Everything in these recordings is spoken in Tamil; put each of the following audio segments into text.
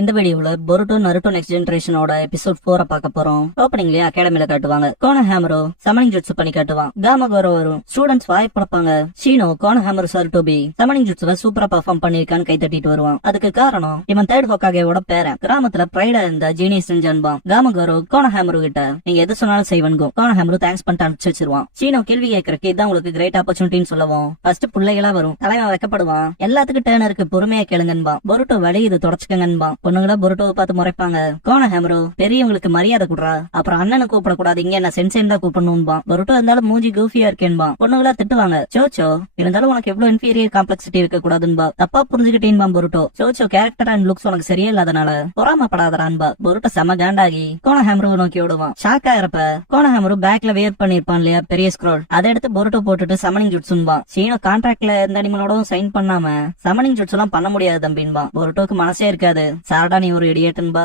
இந்த வீடியோல பொருட்டோ நருட்டோ நெக்ஸ்ட் ஜெனரேஷனோட எபிசோட் 4 பார்க்க போறோம். ஓப்பனிங்லயே அகாடமில காட்டுவாங்க. கோனஹாமரோ சமனிங் ஜுட்சு பண்ணி காட்டுவான். காமகோரோ வரும். ஸ்டூடண்ட்ஸ் வாய் பழப்பாங்க. ஷீனோ கோனஹாமரோ சருட்டோபி சமனிங் ஜுட்சுவை சூப்பரா பெர்ஃபார்ம் பண்ணிருக்கான்னு கை தட்டிட்டு வருவான். அதுக்கு காரணம் இவன் தேர்ட் ஹோக்காகேவோட பேரன். கிராமத்துல பிரைடா இருந்த ஜீனியஸ் செஞ்சான்பான். காமகோரோ கோனஹாமரோ கிட்ட நீங்க எது சொன்னாலும் செய்வன்கோ. கோனஹாமரோ தேங்க்ஸ் பண்ணிட்டு அனுப்பிச்சு வச்சிருவான். ஷீனோ கேள்வி கேட்கறக்கு இதான் உங்களுக்கு கிரேட் ஆப்பர்ச்சுனிட்டின்னு சொல்லவும் ஃபர்ஸ்ட் பிள்ளைகளா வரும். தலைவன் வைக்கப்படுவான். எல்லாத்துக்கும் டேர்ன் இருக்கு, பொறுமையா கேளுங்கன்பா. பொருட்டோ வழி இது தொடச்சுக்கங்கன்பா. பொண்ணுங்களா பொருட்டோவை பார்த்து முறைப்பாங்க. கோனஹாமரோ பெரியவங்களுக்கு மரியாதை குடுறா, அப்புறம் அண்ணனை கூப்பிடக்கூடாது, இங்க என்ன சென்சேன் தான் கூப்பிடணும்பா. பொருட்டோ இருந்தாலும் மூஞ்சி கூஃபியா இருக்கேன்பா. பொண்ணுங்களா திட்டுவாங்க. சோச்சோ இருந்தாலும் உனக்கு எவ்வளவு இன்ஃபீரியர் காம்ப்ளெக்சிட்டி இருக்க கூடாதுன்பா. தப்பா புரிஞ்சுக்கிட்டேன்பா பொருட்டோ. சோச்சோ கேரக்டர் அண்ட் லுக்ஸ் உனக்கு சரியா இல்லாதனால பொறாமப்படாதரான்பா. பொருட்டோ செம காண்டாகி கோனஹாமரோ நோக்கி ஓடுவான். ஷாக்கா இருப்ப கோனஹாமரோ பேக்ல வேர் பண்ணிருப்பான் இல்லையா பெரிய ஸ்க்ரோல், அதை எடுத்து பொருட்டோ போட்டுட்டு சமனிங் ஜுட்சுன்பா. சீனோ கான்ட்ராக்ட்ல எந்த அனிமலோடவும் சைன் பண்ணாம சமனிங் ஜுட்ஸ் எல்லாம் பண்ண முடியாது தம்பின்பா. பொருட்டோக்கு மனசே இருக்காது. சாரடா நீ ஒரு இடியேட்டன்பா.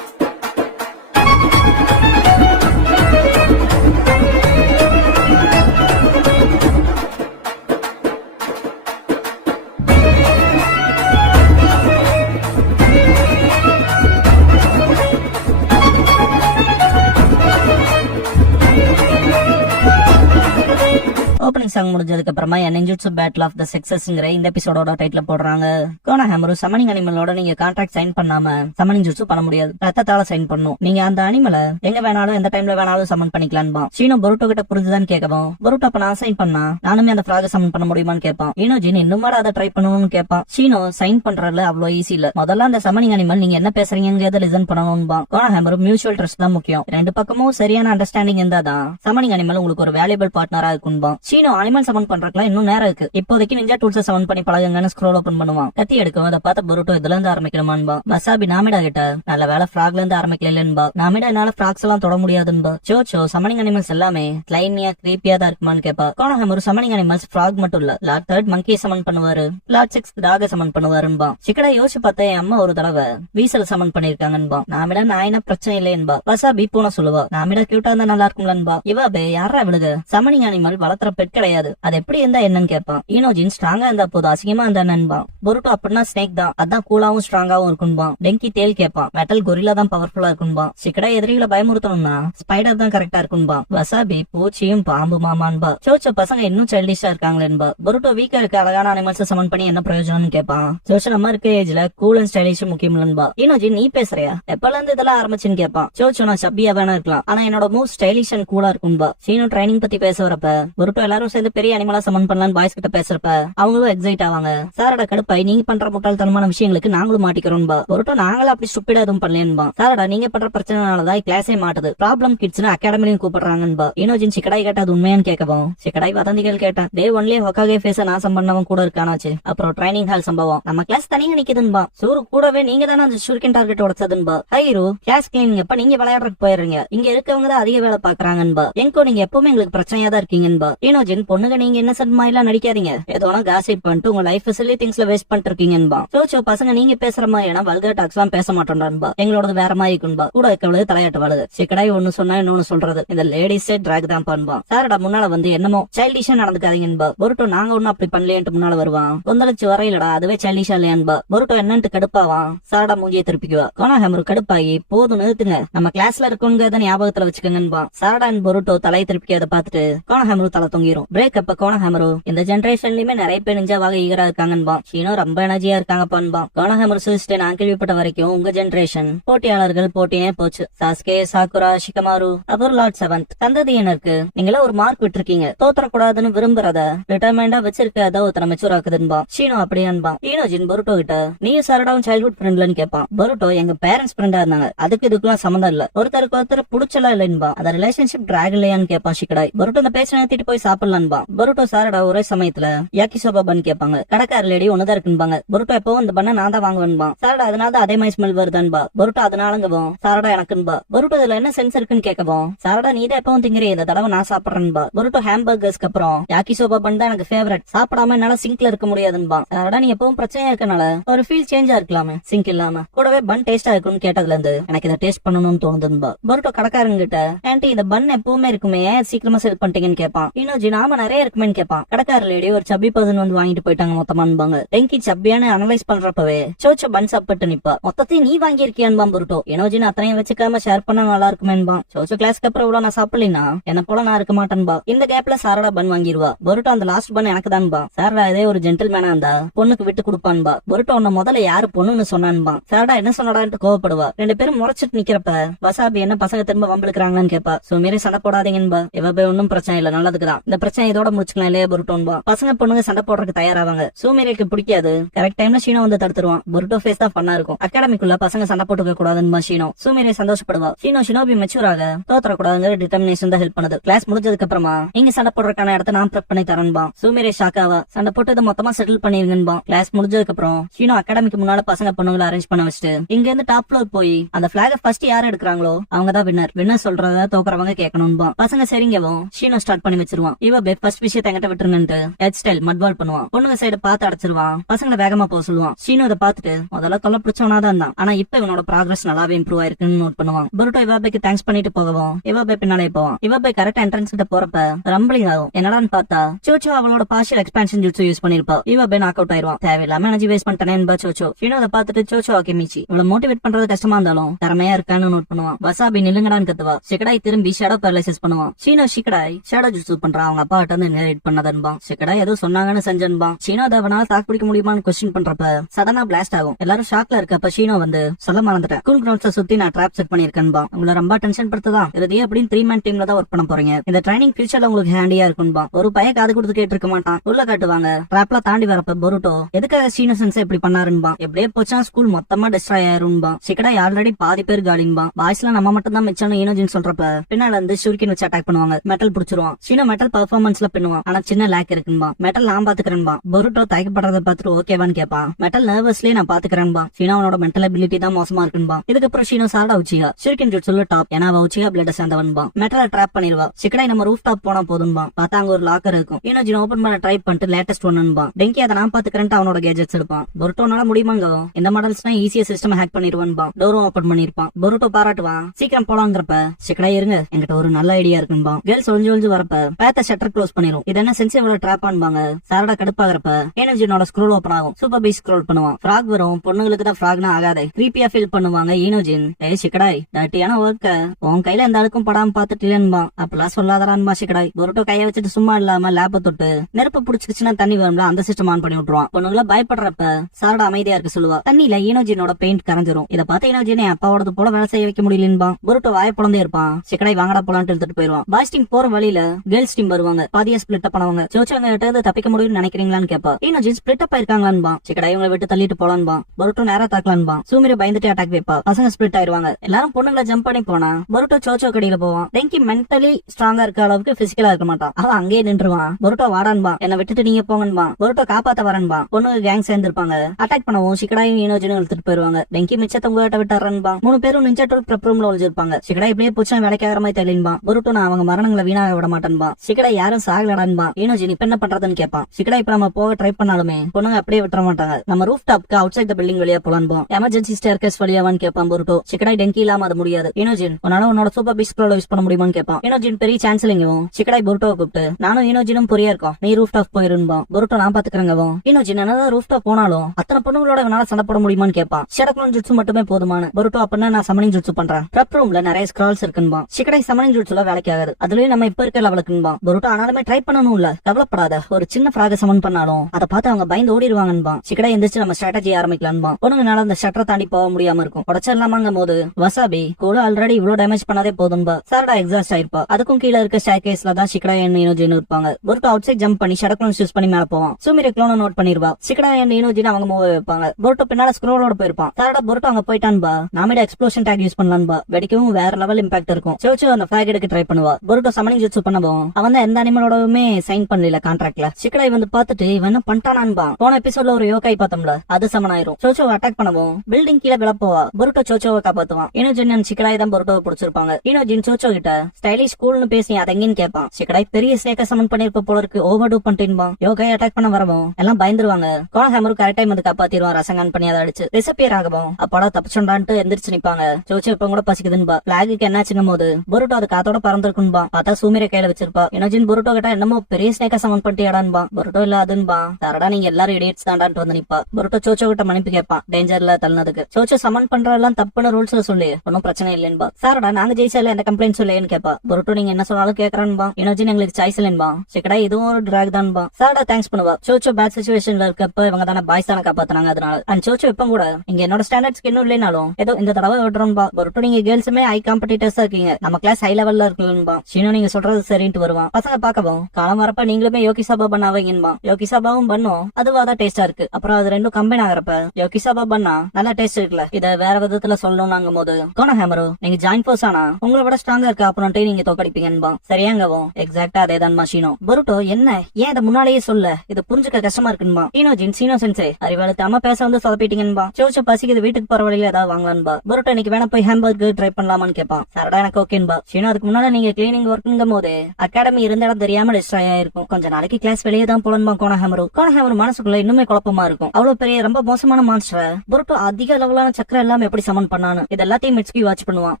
ஓப்பனிங் சாங் முடிஞ்சதுக்கு அப்புறமா நெஞ்சுட்சு பேட்டில் ஆஃப் த செக்ஸஸ்ங்கிற இந்த எபிசோடோட டைட்டில் போடுறாங்க. கோனஹாமரோ சமனிங் அனிமலோட நீங்க கான்ட்ராக்ட் சைன் பண்ணாம சமனிங் ஜுட்சு பண்ண முடியாது. ரத்தத்தால சைன் பண்ணும். நீங்க அந்த அனிமலை எங்க வேணாலும் எந்த டைம்ல வேணாலும் சமன் பண்ணிக்கலான்பா. சீனோ பொருட்டோ கிட்ட புரிஞ்சுதான் கேட்கவும் பொருட்டோ அப்ப நான் சைன் பண்ணா நானுமே அந்த ஃபிராக சமன் பண்ண முடியுமான்னு கேட்பான். ஈனோஜின் இன்னும் அதை ட்ரை பண்ணணும்னு கேட்பான். சீனோ சைன் பண்றதுல அவ்வளவு ஈஸி இல்ல. முதல்ல அந்த சமனிங் அனிமல் நீங்க என்ன பேசுறீங்கிறத லிசன் பண்ணணும்பா. கோனஹாமரோ மியூச்சுவல் ட்ரஸ்ட் தான் முக்கியம். ரெண்டு பக்கமும் சரியான அண்டர்ஸ்டாண்டிங் இருந்தாதான் சமனிங் அனிமல் உங்களுக்கு ஒரு வேல்யூபிள் பார்ட்னரா இருக்கும்பா. சீனோ அனிமல் சமன் பண்றதுல இன்னும் நேரம் இருக்கு. இப்போதைக்கு நிஞ்சா டூல்ஸ் சமன் பண்ணி பழகுங்கன்னு ஸ்க்ரோல் ஓபன் பண்ணுவான். கத்தி எடுக்கும். அதை பார்த்த பொருட்டோ இதுல இருந்து ஆரம்பிக்கணுமான்பா. வசாபி நாமிடா கிட்ட நல்ல வேலை ஃப்ராக்ல இருந்து ஆரம்பிக்கலன்பா. நாமிடா என்னால ஃப்ராக்ஸ் எல்லாம் தொட முடியாதுன்பா. சோச்சோ சமனிங் அனிமல்ஸ் எல்லாமே ஸ்லைனியா கிரீப்பியா தான் இருக்குமான்னு கேப்பா. கோனஹாமரோ சமனிங் அனிமல்ஸ் ஃப்ராக் மட்டும் இல்ல, லார்ட் 3 மங்கி சமன் பண்ணுவாரு, லார்ட் 6 டாக சமன் பண்ணுவாருன்பா. சிக்கடா யோசிச்சு பார்த்தா என் அம்மா ஒரு தடவை வீசல் சமன் பண்ணிருக்காங்கன்பா. நாமிடா நாயினா பிரச்சனை இல்லையன்பா. வசாபி பூனை சொல்லுவா. நாமிடா கியூட்டா இருந்தா நல்லா இருக்கும்லன்பா. இவாபே யாரா விழுக சமனிங் அனிமல் வளர்த்துற பெட் கிடையாது, அது எப்படி இருந்தா என்னன்னு கேட்பான். ஈனோஜின் ஸ்ட்ராங்கா இருந்தா போதும், அசிங்கமா இருந்தா நண்பா. பொருட்டோ அப்படின்னா ஸ்னேக் தான், அதான் கூலாவும் ஸ்ட்ராங்காவும் இருக்கும்பா. டெங்கி டேல் கேட்பான். மெட்டல் கொரில்லா தான் பவர்ஃபுல்லா இருக்கும்பா. சிக்கடா எதிரிகளை பயமுறுத்தணும்னா ஸ்பைடர் தான் கரெக்டா இருக்கும்பா. வசாபி பூச்சியும் பாம்பு மாமான்பா. சோச்சோ பசங்க இன்னும் சைல்டிஷா இருக்காங்களேன்பா. பொருட்டோ வீக்கா இருக்க அழகான அனிமல்ஸ் சமன் பண்ணி என்ன பிரயோஜனம்னு கேட்பான். சோச்சோ நம்ம இருக்க ஏஜ்ல கூல் அண்ட் ஸ்டைலிஷ் முக்கியம்லன்பா. ஈனோஜின் நீ பேசுறியா, எப்பல இருந்து இதெல்லாம் ஆரம்பிச்சுன்னு கேட்பான். சோச்சோ நான் சப்பியா வேணா இருக்கலாம், ஆனா என்னோட மூவ் ஸ்டைலிஷ் அண்ட் கூலா இருக்கும்பா. சீனோ ட்ரைனிங் பத்தி பேச வரப்ப பொருட்டோ எல்லாரும் சேர்ந்து பெரிய அனிமலா சமன் பண்ணலான்னு பாய்ஸ் கிட்ட பேசுறப்ப அவங்களும் எக்ஸைட் ஆவாங்க. சாரடா கடுப்பாய் நீங்க பண்ற முட்டாள்தனமான விஷயங்களுக்கு நாங்களும் மாட்டிக்கிறோம்பா. பொருட்டோ நாங்களும் அப்படி ஸ்டூபிடா எதுவும் பண்ணலேன்பா. சாரடா நீங்க பண்ற பிரச்சனைனாலதான் கிளாஸே மாட்டுது, ப்ராப்ளம் கிட்ஸ்னு அகாடமிலையும் கூப்பிடுறாங்கன்பா. ஈனோஜின் சிக்கடாய் கேட்டா அது உண்மையான்னு கேட்கவும் சிக்கடாய் வதந்திகள் கேட்டான். டே ஒன்லி ஹொக்காகே ஃபேஸ நாசம் பண்ணவன் கூட இருக்கானாச்சு. அப்புறம் ட்ரைனிங் ஹால் சம்பவம் நம்ம கிளாஸ் தனியா நிக்குதுன்பா. சூரு கூடவே நீங்க தானே அந்த ஷூரிக்கன் டார்கெட் உடச்சதுன்பா. ஹைரு கிளாஸ் கிளீனிங் எப்ப நீங்க விளையாடுறதுக்கு போயிருங்க, இங்க இருக்கவங்க தான் அதிக வேலை பாக்குறாங்கன்பா. எங்கோ நீங்க எப்பவுமே எங்களுக்கு பிரச்சனையா தான் இருக்கீங்கன்பா. ஈனோஜின் பொண்ணுங்க நீங்க என்ன சன்மாயிலாம் நடிக்காதீங்க, ஏதோனா காசிப் பண்ணிட்டு உங்க லைஃப் சில்லி திங்ஸ்ல வேஸ்ட் பண்ணிட்டு இருக்கீங்கன்பா. சோச்சோ பசங்க நீங்க பேசுற மாதிரியான வல்கர் டாக்ஸ் எல்லாம் பேச மாட்டோம்டான்பா. எங்களோட வேற மாதிரி இருக்குன்பா. கூட இருக்கவளது தலையாட்டு வளது. சிக்கடாய் ஒண்ணு சொன்னா இன்னொன்னு சொல்றது. இந்த லேடிஸே டிராக் தான் பண்ணுவா. சாரடா முன்னால வந்து என்னமோ சைல்டிஷா நடந்துக்காதீங்கன்பா. பொருட்டோ நாங்க ஒண்ணும் அப்படி பண்ணலையன்ட்டு முன்னால வருவான். கொந்தளிச்சு வரையிலடா அதுவே சைல்டிஷா இல்லையான்பா. பொருட்டோ என்னன்ட்டு கடுப்பாவான். சாரடா மூஞ்சியை திருப்பிக்குவா. கோனஹாமரோ கடுப்பாகி போதும் நிறுத்துங்க, நம்ம கிளாஸ்ல இருக்கவங்க ஞாபகத்துல வச்சுக்கங்கன்பா. சாரடா அண்ட் பொருட்டோ தலையை திருப்பிக்கிறத பாத்துட்டு கோனஹாமரோ தலை தொங்கிரும். பிரேக் அப்ப கோனஹாமரோ இந்த ஜெனரேஷன்லயுமே நிறைய பேர் நிஞ்சாவாக ஈகரா இருக்காங்கன்பா. ஷீனோ ரொம்ப எனர்ஜியா இருக்காங்கப்பான்பா. கோனஹாமரோ சிஸ்டர் நான் கேள்விப்பட்ட வரைக்கும் உங்க ஜெனரேஷன் போட்டியாளர்கள் போட்டியே போச்சு. சாஸ்கே, சாக்குரா, ஷிகமாரு, அப்புறம் லார்ட் 7 சந்ததியினருக்கு நீங்களா ஒரு மார்க் விட்டுருக்கீங்க. தோத்தரக்கூடாதுன்னு விரும்புறத ரிட்டைர்மெண்டா வச்சிருக்கத ஒருத்தர மெச்சூர் ஆக்குதுன்பா. ஷீனோ அப்படியான்பா. ஈனோஜின் பொருட்டோ கிட்ட நீயும் சாரடாவும் சைல்ட்ஹுட் ஃப்ரெண்ட்லன்னு கேட்பான். பொருட்டோ எங்க பேரண்ட்ஸ் ஃப்ரெண்டா இருந்தாங்க, அதுக்கு இதுக்கெல்லாம் சம்மந்தம் இல்ல, ஒருத்தருக்கு ஒருத்தர் புடிச்சலாம் இல்லன்பா. அந்த ரிலேஷன்ஷிப் டிராக் இல்லையான்னு கேட்பான் ஷிகடாய். பொருட்டோ இந்த பேச்சை நிறுத்திட்டு போய் சாப்பிடலான்பா. பொருட்டோ சாரடா ஒரே சமயத்துல யாக்கிசோபா பன் கேட்பாங்க. கடைக்கார லேடி ஒண்ணுதான் இருக்குன்பாங்க. பொருட்டோ எப்பவும் இந்த பண்ண நான் தான் வாங்குவேன்பா. சாரடா அதனால அதே மாதிரி ஸ்மெல் வருதான்பா. பொருட்டோ அதனாலங்கவும் சாரடா எனக்குன்பா. பொருட்டோ இதுல என்ன சென்ஸ் இருக்குன்னு கேட்கவும் சாரடா நீ தான் எப்பவும் திங்கிற, இந்த தடவை நான் சாப்பிடுறேன்பா. பொருட்டோ ஹாம்பர்கர்ஸ்க்கு அப்புறம் யாக்கிசோபா பன் தான் எனக்கு ஃபேவரட், சாப்பிடாம என்னால சிங்க்ல இருக்க முடியாதுன்பா. சாரடா நீ எப்பவும் பிரச்சனையா இருக்கனால ஒரு ஃபீல் சேஞ்சா இருக்கலாமே சிங்க் இல்லாம. கூடவே பன் டேஸ்டா இருக்கும்னு கேட்டதுல இருந்து எனக்கு இதை டேஸ்ட் பண்ணணும்னு தோணுதுன்பா. பொருட்டோ கடைக்காரங்க கிட்ட ஆன்ட்டி இந்த பன் எப்பவுமே இருக்குமே சீக்கிரமா செல் பண்ணிட்டீங்கன்னு கேட்பான். இன்னும் நாம ஆமா நிறைய இருக்குமேன்னு கேட்பான். கடைக்கார லேடி ஒரு சப்பி பர்சன் வந்து வாங்கிட்டு போயிட்டாங்க மொத்தமான்பாங்க. டெங்கி சப்பியானு அனலைஸ் பண்றப்பவே சோச்சோ பன் சாப்பிட்டு நிப்பா. மொத்தத்தையும் நீ வாங்கியிருக்கியான்பா புருட்டோ. எனோஜின் அத்தனையும் வச்சுக்காம ஷேர் பண்ண நல்லா இருக்குமேன்பா. சோச்சோ கிளாஸ்க்கு அப்புறம் இவ்வளவு நான் சாப்பிடலனா என்ன போல நான் இருக்க மாட்டேன்பா. இந்த கேப்ல சாரடா பன் வாங்கிடுவா. புருட்டோ அந்த லாஸ்ட் பன் எனக்கு தான்பா. சாரடா இதே ஒரு ஜென்டில்மேனா இருந்தா பொண்ணுக்கு விட்டு கொடுப்பான்பா. புருட்டோ உன்ன முதல்ல யாரு பொண்ணுன்னு சொன்னான்பா. சாரடா என்ன சொன்னடான்ட்டு கோவப்படுவா. ரெண்டு பேரும் முறைச்சிட்டு நிக்கிறப்ப வசாபி என்ன பசங்க திரும்ப வம்பிழுக்கிறாங்கன்னு கேப்பா. சோ மீறி சண்டை போடாதீங்கன்பா. இவ ஒன்னும் பிரச்சனை இல்ல, நல்லதுக்குதான். இந்த பிரச்சனை இதோட முடிச்சுக்கலாம் இல்லையா புருட்டோன்பா. பசங்க பொண்ணுங்க சண்டை போடுறதுக்கு தயாராவாங்க. சூமேரிக்கு பிடிக்காது. கரெக்ட் டைம்ல ஷீனோ வந்து தடுத்துருவான். புருட்டோ ஃபேஸ் தான் பண்ணா இருக்கும். அகாடமிக்குள்ள பசங்க சண்டை போட்டுக்க கூடாதுன்னு ஷீனோ. சூமேரி சந்தோஷப்படுவா. ஷினோபி மெச்சூராக தோத்தர கூடாதுங்கிற டிட்டர்மினேஷன் தான் ஹெல்ப் பண்ணுது. கிளாஸ் முடிஞ்சதுக்கு அப்புறமா இங்க சண்டை போடுறதுக்கான இடத்த நான் ப்ரெப் பண்ணி தரேன்பா. சூமேரி ஷாக்காவா. சண்டை போட்டு இதை மொத்தமா செட்டில் பண்ணிருங்கன்பா. கிளாஸ் முடிஞ்சதுக்கு அப்புறம் ஷீனோ அகாடமிக்கு முன்னால பசங்க பொண்ணுங்களை அரேஞ்ச் பண்ண வச்சுட்டு இங்க இருந்து டாப் ஃப்ளோர் போய் அந்த பிளாக ஃபர்ஸ்ட் யார் எடுக்கிறாங்களோ அவங்க தான் வின்னர் சொல்றத தோக்குறவங்க கேட்கணும்பா. பசங்க சரிங்கவும் ஷீனோ ஸ்டார்ட் பண்ணி வச்சிருவான். இவ ஃபர்ஸ்ட் விஷயத்தை எங்கிட்ட விட்டுருங்கன்ட்டு ஹெட் ஸ்டைல் மட்பால் பண்ணுவான். பொண்ணுங்க சைடு பார்த்து அடைச்சிருவான். பசங்களை வேகமா போக சொல்லுவான். ஷீனோ இதை பார்த்துட்டு முதல்ல தொல்லை பிடிச்சவனாதான் இருந்தான். ஆனா இப்ப இவனோட ப்ராக்ரஸ் நல்லாவே இம்ப்ரூவ் ஆயிருக்குன்னு நோட் பண்ணுவான். புருட்டோ இவாபேக்கு தேங்க்ஸ் பண்ணிட்டு போகவும் இவாபே பின்னாலே போவான். இவாபே கரெக்ட் என்ட்ரன்ஸ் கிட்ட போறப்ப ரம்பிளிங் ஆகும். என்னடான்னு பார்த்தா சோச்சோ அவளோட பார்ஷியல் எக்ஸ்பான்ஷன் ஜூட்ஸு யூஸ் பண்ணிருப்பா. இவாபே நாக் அவுட் ஆயிருவான். தேவையில்லாம எனர்ஜி வேஸ்ட் பண்ணிட்டேன்பா சோச்சோ. ஷீனோ அதை பார்த்துட்டு சோச்சோ ஆக்கிமிச்சி இவளை மோட்டிவேட் பண்றது கஷ்டமா இருந்தாலும் திறமையா இருக்கான்னு நோட் பண்ணுவான். வசாபி நில்லுங்கடான்னு கத்துவா. ஷிகடாய் திரும்பி ஷேடோ பேரலைசிஸ் பண்ணுவான். ஷீனோ ஷிகடாய் ஷேடோ ஜூட்ஸு பண்றான். அவங்க அப்பா கிட்ட இருந்து இன்ஹெரிட் பண்ணதன்பா. ஷிகடாய் ஏதோ சொன்னாங்கன்னு செஞ்சன்பா. ஷீனோ அவனால தாக்கு பிடிக்க முடியுமான்னு கொஸ்டின் பண்றப்ப சடனா பிளாஸ்ட் ஆகும். எல்லாரும் ஷாக்ல இருக்கப்ப ஷீனோ வந்து சொல்ல மறந்துட்டேன். ஸ்கூல் கிரவுண்ட்ஸ் சுத்தி நான் ட்ராப் செட் பண்ணிருக்கேன்பா. உங்களை ரொம்ப டென்ஷன் படுத்துதான் இறுதி அப்படின்னு 3 மேன் டீம்ல தான் ஒர்க் பண்ண போறீங்க. இந்த ட்ரைனிங் ஃபியூச்சர்ல உங்களுக்கு ஹேண்டியா இருக்கும்பா. ஒரு பைய காது கொடுத்து கேட்டு இருக்க மாட்டான். உள்ள காட்டுவாங்க. ட்ராப்ல தாண்டி வரப்ப பொருட்டோ எதுக்காக ஷீனோ சென்சே இப்படி பண்ணாருன்பா. எப்படியே போச்சா ஸ்கூல் மொத்தமா டிஸ்ட்ராய் ஆயிரும்பா. ஷிகடாய் ஆல்ரெடி பாதி பேர் காலின்பா. பாய்ஸ்ல நம்ம மட்டும் தான் மிச்சம் ஈனோஜின் சொல்றப்ப பின்னால இருந்து ஷூரிக்கின் வச்சு அட்டாக் பண்ணுவாங்க. மெட்டல் புடிச்சிருவான். ஷீனோ மெட்டல் பெர்ஃபார்மன்ஸ்ல பண்ணுவான். ஆனா சின்ன லேக் இருக்குன்பா. மெட்டல் நான் பாத்துக்கிறேன்பா. பொருட்டோ தயக்கப்படுறத பார்த்துட்டு ஓகேவான்னு கேட்பான். மெட்டல் நர்வஸ்லயே நான் பாத்துக்கிறேன்பா. ஷீனோ அவனோட மென்டல் அபிலிட்டி தான் மோசமா இருக்குன்பா. இதுக்கப்புறம் ஷீனோ சாரடா உச்சியா ஷூரிக்கின் ஜூட்ஸுல டாப். ஏன்னா அவ உச்சியா பிளட் சேர்ந்தவன்பா. மெட்டலை ட்ராப் பண்ணிருவா. ஷிகடாய் நம்ம ரூஃப் டாப் போனா போதும்பா. பார்த்தா அங்க ஒரு லாக்கர் இருக்கும். ஈனோஜின் ஓபன் பண்ண ட்ரை பண்ணிட்டு லேட்டஸ்ட் ஒன்னுன்பா. டெங்கி அதை நான் பாத்துக்கிறேன் அவனோட கேஜெட்ஸ் எடுப்பான். பொருட்டோனால முடியுமாங்க இந்த மாடல்ஸ் ஈஸியா சிஸ்டம் ஹேக் பண்ணிருவான்பா. டோரும் ஓபன் பண்ணிருப்பான். பொருட்டோ பாராட்டுவான். சீக்கிரம் போலாங்கிறப்ப ஷிகடாய் இருங்க என்கிட்ட ஒரு நல்ல ஐடியா இருக்குன்பா. கேர்ள்ஸ் ஒளிஞ்சு வரப்ப பேத்த ஷட்டர் க்ளோஸ் பண்ணிரும். இது என்ன சென்சிவ் ட்ராப் ஆன்பாங்க. சாரடா கடுப்பாகிறப்ப ஈனோஜினோட ஸ்க்ரோல் ஓபன் ஆகும். சூப்பர் பீஸ் ஸ்க்ரோல் பண்ணுவான். ஃப்ராக் வரும். பொண்ணுங்களுக்கு தான் ஃப்ராக்னா ஆகாதே. கிரீப்பியா ஃபீல் பண்ணுவாங்க ஈனோஜின். ஷிகடாய் டட்டியான ஒர்க்க உன் கையில எந்த அளவுக்கும் படாம பாத்துட்டு இல்லன்பா. அப்பெல்லாம் சொல்லாதரான்பா ஷிகடாய். பொருட்டோ கைய வச்சுட்டு சும்மா இல்லாம லேப்ப தொட்டு நெருப்பு புடிச்சுச்சுன்னா தண்ணி வரும்ல அந்த சிஸ்டம் ஆன் பண்ணி விட்டுருவான். பொண்ணுங்கள பயப்படுறப்ப சாரடா அமைதியா இருக்க சொல்லுவா. தண்ணியில ஈனோஜினோட பெயிண்ட் கரைஞ்சிரும். இதை பார்த்து ஈனோஜின் அப்பாவோடது போல வேலை செய்ய வைக்க முடியலன்பா. பொருட்டோ வாய பொழந்தே இருப்பான். ஷிகடாய் வாங்கடா போலான்ட்டு எடுத்துட்டு போயிருவான். பாய்ஸ் டீம் போற வழியில கேர்ள்ஸ் டீம் வருவாங்க. பாதியா ஸ்பிளிட் அப் பண்ணுவாங்க. சோச்சவங்க கிட்ட இருந்து தப்பிக்க முடியும்னு நினைக்கிறீங்களான்னு கேப்பா. ஈனோஜின் ஸ்பிளிட் அப் ஆயிருக்காங்களான்பா. ஷிகடாய் இவங்களை விட்டு தள்ளிட்டு போலான்பா. பொருட்டோ நேரா தாக்கலான்பா. சூமிரி பயந்துட்டு அட்டாக் வைப்பா. பசங்க ஸ்பிளிட் ஆயிருவாங்க. எல்லாரும் பொண்ணுங்களை ஜம்ப் பண்ணி போனா பொருட்டோ சோச்சோ கடியில போவான். டெங்கி மென்டலி ஸ்ட்ராங்கா இருக்க அளவுக்கு பிசிக்கலா இருக்க மாட்டான். அவன் அங்கேயே நின்றுவான். பொருட்டோ வாடான்பா. என்ன விட்டுட்டு நீங்க போங்கன்பா. பொருட்டோ காப்பாத்த வரன்பா. பொண்ணுங்க கேங் சேர்ந்திருப்பாங்க. அட்டாக் பண்ணவும் ஷிகடாயும் ஈனோஜினும் எடுத்துட்டு போயிருவாங்க. டெங்கி மிச்சத்தை உங்ககிட்ட விட்டாரன்பா. 3 பேரும் நிஞ்சா டூல் பிரப் ரூம்ல ஒளிஞ்சிருப்பாங்க. ஷிகடாய் இப்படியே பூச்சா வேலைக்காகிற மாதிரி தெரியலன்பா. பொருட்டோ நான் அவங்க மரணங்களை வீணாக விட மாட்டேன்பா. ஷிகடாய் யாரும் சாகலடான்பா. ஈனோஜின் இப்ப என்ன பண்றதுன்னு கேட்பான். ஷிகடாய் இப்ப நம்ம போக ட்ரை பண்ணாலுமே பொண்ணுங்க அப்படியே விட்டுற மாட்டாங்க. நம்ம ரூஃப் டாப்க்கு அவுட் சைட் த பில்டிங் வெளியே போலான்பா. எமர்ஜென்சி ஸ்டேர்கேஸ் வழியாவான்னு கேட்பான் பொருட்டோ. ஷிகடாய் டெங்கி இல்லாம அது முடியாது. ஈனோஜின் உன்னால உன்னோட சூப்பர் பீஸ் ஸ்க்ரோல் யூஸ் பண்ண முடியுமான்னு கேட்பான். ஈனோஜின் பெரிய சான்ஸ் இல்லைங்கவும் ஷிகடாய் பொருட்டோவை கூப்பிட்டு நானும் ஈனோஜினும் பொரியா இருக்கோம். நீ ரூஃப் டாப் போயிருந்தா. பொருட்டோ நான் பாத்துக்கிறேங்கவும். ஈனோஜின் என்னதான் ரூஃப் டாப் போனாலும் அத்தனை பொண்ணுங்களோட இவனால சண்டை போட முடியுமான்னு கேட்பான். ஷடக்லோன் ஜுட்ஸு மட்டுமே போதுமான. பொருட்டோ அப்பன்னா நான் சமனிங் ஜுட்ஸு பண்றேன். பிரப் ரூம்ல நிறைய ஸ்க்ரால்ஸ் இருக்குன்பா. ஷிகடாய் சமனிங் ஜுட்ஸுல வேலைக்கு ஆகாது. அதுலயும் நம்ம இப்ப இருக்க லெவலுக்குன்பா. பொருட்டோ ஆனாலுமே ட்ரை பண்ணணும் இல்ல. கவலைப்படாத. ஒரு சின்ன ஃப்ராக சமன் பண்ணாலும் அதை பார்த்து அவங்க பயந்து ஓடிடுவாங்கன்பா. ஷிகடாய் எந்திரிச்சு நம்ம ஸ்ட்ராட்டஜி ஆரம்பிக்கலான்பா. பொண்ணுங்கனால அந்த ஷட்டரை தாண்டி போக முடியாம இருக்கும். உடச்சிடலாமாங்க போது வசாபி கூட ஆல்ரெடி இவ்வளவு டேமேஜ் பண்ணாதே போதும்பா. சாரடா எக்ஸாஸ்ட் ஆயிருப்பா. அதுக்கும் கீழே இருக்க ஸ்டேர்கேஸ்ல தான் ஷிகடாய் அண்ட் ஈனோஜின் இருப்பாங்க. பொருட்டோ அவுட் சைட் ஜம்ப் பண்ணி ஷடக்லோன் யூஸ் பண்ணி மேல போவான். சூமிரி க்ளோனை நோட் பண்ணிருவா. ஷிகடாய் அண்ட் ஈனோஜின் அவங்க மூவ் வைப்பாங்க. பொருட்டோ பின்னால ஸ்க்ரோலோட போயிருப்பான். சாரடா பொருட்டோ அங்க போயிட்டான்பா. நாமிட எக்ஸ்ப்ளோஷன் டேக் யூஸ் பண்ணலான்பா. வெடிக்கவும் வேற லெவல் இம்பாக்ட் இருக்கும். சோச்சோ அந்த ஃபிளாக் எடுக்க ட்ரை பண்ணுவா. பொருட்டோ சமனிங் ஜுட்ஸு பண்ணவும் அவன் தான் எந்த அனிமலோடவுமே சைன் பண்ணல கான்ட்ராக்ட்ல. ஷிகடாய் வந்து பார்த்துட்டு இவன் பண்ணிட்டானான்பா. போன எபிசோட்ல ஒரு யோகாய் பார்த்தோம்ல அது சமன் ஆயிரும். சோச்சோ அட்டாக் பண்ணவும் பில்டிங் கீழே விழப்போவா. பொருட்டோ சோச்சோவை காப்பாத்துவான். ஈனோஜின் அண்ட் ஷிகடாய் தான் பொருட்டோவை பிடிச்சிருப்பாங்க. ஈனோஜின் சோச்சோ கிட்ட ஸ்டைலிஷ் கூல்னு பேசி அதங்கின்னு கேட்பான். ஷிகடாய் பெரிய ஸ்னேக்க சமன் பண்ணிருப்ப போல இருக்கு. ஓவர் டூ பண்ணிட்டுன்பா. யோகாய் அட்டாக் பண்ண வரவும் எல்லாம் பயந்துருவாங்க. கோனஹேமரும் கரெக்ட் டைம் வந்து காப்பாத்திடுவான். ரசங்கான் பண்ணி அதை அடிச்சு டிசப்பியர் ஆகவும் அப்பாடா தப்பிச்சோண்டான்ட்டு எந்திரிச்சு நிப்பாங்க. சோச்சோ இப்ப கூட பசிக்குதுன்பா. பிளாகுக்கு என்னாச்சுங்கும் போது பொருட்டோ அது காத்தோட பறந்துருக்குன்பா. பார்த்தா சூமிரை கையில வச்சிருப்பா. ஈனோஜின் பொருட்டோ பொருட்டோ கிட்ட என்னமோ பெரிய ஸ்னேக்கா சமன் பண்ணிட்டியாடான்பா. பொருட்டோ இல்ல அதுன்பா. தரடா நீங்க எல்லாரும் இடியட்ஸ் தாண்டான்ட்டு வந்து நிப்பா. பொருட்டோ சோச்சோ கிட்ட மன்னிப்பு கேட்பான் டேஞ்சர்ல தள்ளினதுக்கு. சோச்சோ சமன் பண்றதெல்லாம் தப்புன்னு ரூல்ஸ்ல சொல்லி ஒன்னும் பிரச்சனை இல்லைன்பா. சாரடா நாங்க ஜெயிச்சால என்ன கம்ப்ளைண்ட் சொல்லேன்னு கேப்பா. பொருட்டோ நீங்க என்ன சொன்னாலும் கேக்குறான்பா. இனோஜின் எங்களுக்கு சாய்ஸ் இல்லைன்பா. சிக்கடா இதுவும் ஒரு டிராக் தான்பா. சாரடா தேங்க்ஸ் பண்ணுவா. சோச்சோ பேட் சிச்சுவேஷன்ல இருக்கப்ப இவங்க தானே பாய்ஸ் தானே காப்பாத்துனாங்க அதனால. அண்ட் சோச்சோ இப்ப கூட இங்க என்னோட ஸ்டாண்டர்ட்ஸ்க்கு இன்னும் இல்லைனாலும் ஏதோ இந்த தடவை விடுறோம்பா. பொருட்டோ நீங்க கேர்ள்ஸுமே ஹை காம்படிட்டர்ஸா இருக்கீங்க. நம்ம கிளாஸ் ஹை லெவல்ல இருக்குன்பா. சீனோ நீங்க சொல்றது சரின்ட்டு வருவான். பசங்க பாக்கவும் காலம் வரப்ப நீங்களுமே யோகிசாபா பண்ணாவீங்கன்பா. யோகிசாபாவும் பண்ணும் அதுவாதான் டேஸ்டா இருக்கு. அப்புறம் அது ரெண்டும் கம்பைன் ஆகிறப்ப யோகிசாபா பண்ணா நல்லா டேஸ்ட் இருக்குல்ல. இத வேற விதத்துல சொல்லணும்னாங்க போது கோனஹாமரு நீங்க ஜாயின் ஃபோர்ஸ் ஆனா உங்களை விட ஸ்ட்ராங்கா இருக்க அப்புறம் நீங்க தோக்கடிப்பீங்கன்பா. சரியாங்கவும் எக்ஸாக்டா அதேதான் ஷீனோ. பொருட்டோ என்ன ஏன் இதை முன்னாலேயே சொல்ல, இது புரிஞ்சுக்க கஷ்டமா இருக்குன்பா. சீனோஜின் சீனோ சென்சே அறிவாளத்தாம பேச வந்து சொதப்பிட்டீங்கன்பா. சோச்சோ பசிக்குது வீட்டுக்கு போற வழியில ஏதாவது வாங்கலான்பா. பொருட்டோ இன்னைக்கு வேணா போய் ஹாம்பர்கர் ட்ரை பண்ணலாமான்னு கேட்பான். சரடா எனக்கு ஓகேன்பா. சீனோ அதுக்கு முன்னாடி நீங்க கிளீனிங் ஒர்க்குங்கும் போது அகாடமி இருந்த இடம் தெரியாம டிஸ்ட்ராய் ஆயிருக்கும். கொஞ்ச நாளைக்கு கிளாஸ் வெளியே தான் போலன்பா. கோனஹாமரு மனசுக்குள்ள இன்னுமே குழப்பமா இருக்கும். அவ்வளவு பெரிய ரொம்ப மோசமான மான்ஸ்டர் பொருட்டோ அதிக அளவிலான சக்கரம் எல்லாம் எப்படி சமன் பண்ணானு இது எல்லாத்தையும் மிட்ஸ்கி வாட்ச் பண்ணுவான்.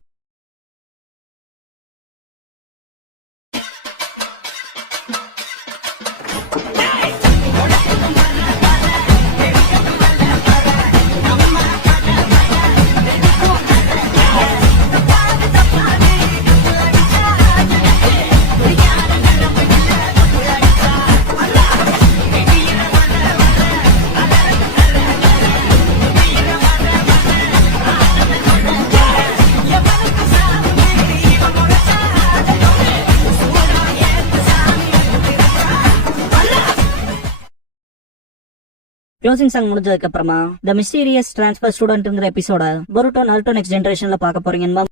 க்ளோசிங் சாங் முடிஞ்சதுக்கு அப்புறமா த மிஸ்டீரியஸ் டிரான்ஸ்பர் ஸ்டூடெண்ட்ங்கிற எபிசோட பொருட்டோ நருட்டோ நெக்ஸ்ட் ஜெனரேஷன்ல பார்க்க போறீங்க.